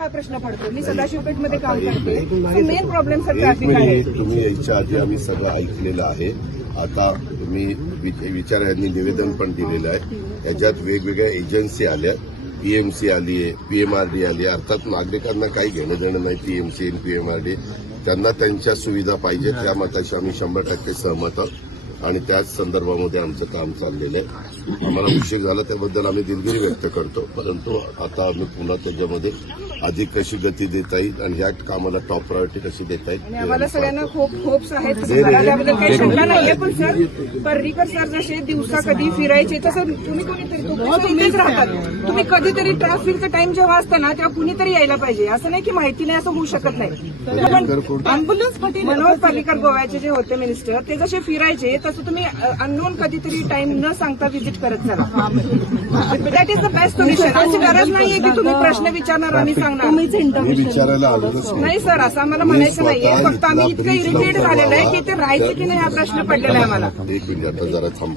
हा प्रश्न पडतो. मी सदाशिवपेठमध्ये काम करते. मेन प्रॉब्लेम सर ट्रॅफिक आहे. तुम्ही याच्या आधी आम्ही सगळं ऐकलेलं आहे. आता तुम्ही विचार यांनी निवेदन पण दिलेलं आहे. याच्यात वेगवेगळ्या एजन्सी आल्या, पीएमसी आली आहे, पीएमआरडी आली आहे. अर्थात नागरिकांना काही घेणं देणं नाही पीएमसी आणि पीएमआरडी. त्यांना त्यांच्या सुविधा पाहिजे त्या मताशी आम्ही 100% सहमत आहोत आणि त्याच संदर्भामध्ये आमचं काम चाललेलं आहे. आम्हाला उशीर झाला त्याबद्दल आम्ही दिलगिरी व्यक्त करतो, परंतु आता आम्ही पुन्हा त्याच्यामध्ये अधिक कशी गती देता येईल आणि ह्या कामाला टॉप प्रायोरिटी कशी देता येईल. आम्हाला सगळ्यांना खूप होप्स आहेत. त्याबद्दल काही शंका नाहीये. पण सर पर्रीकर सर जसे दिवसा कधी फिरायचे तसं तुम्ही कोणीतरी इथेच राहतात. तुम्ही कधीतरी ट्रॅफिकचा टाइम जेव्हा असतं ना तेव्हा कुणीतरी यायला पाहिजे. असं नाही की माहिती नाही असं होऊ शकत नाही. मनोहर पर्रीकर गोव्याचे जे होते मिनिस्टर ते जसे फिरायचे तसं तुम्ही अननोन कधीतरी टाइम न सांगता व्हिजिट करत चला. That is the best solution. अशी गरज नाहीये की तुम्ही प्रश्न विचारणार आम्ही सांगणार. विचारायला आलोच नाही सर असं आम्हाला म्हणायचं नाहीये. फक्त आम्ही इतकं इरिटेट झालेलं आहे की ते राहायचं की नाही हा प्रश्न पडलेला आहे आम्हाला. एक मिनिट आता जरा थांबा.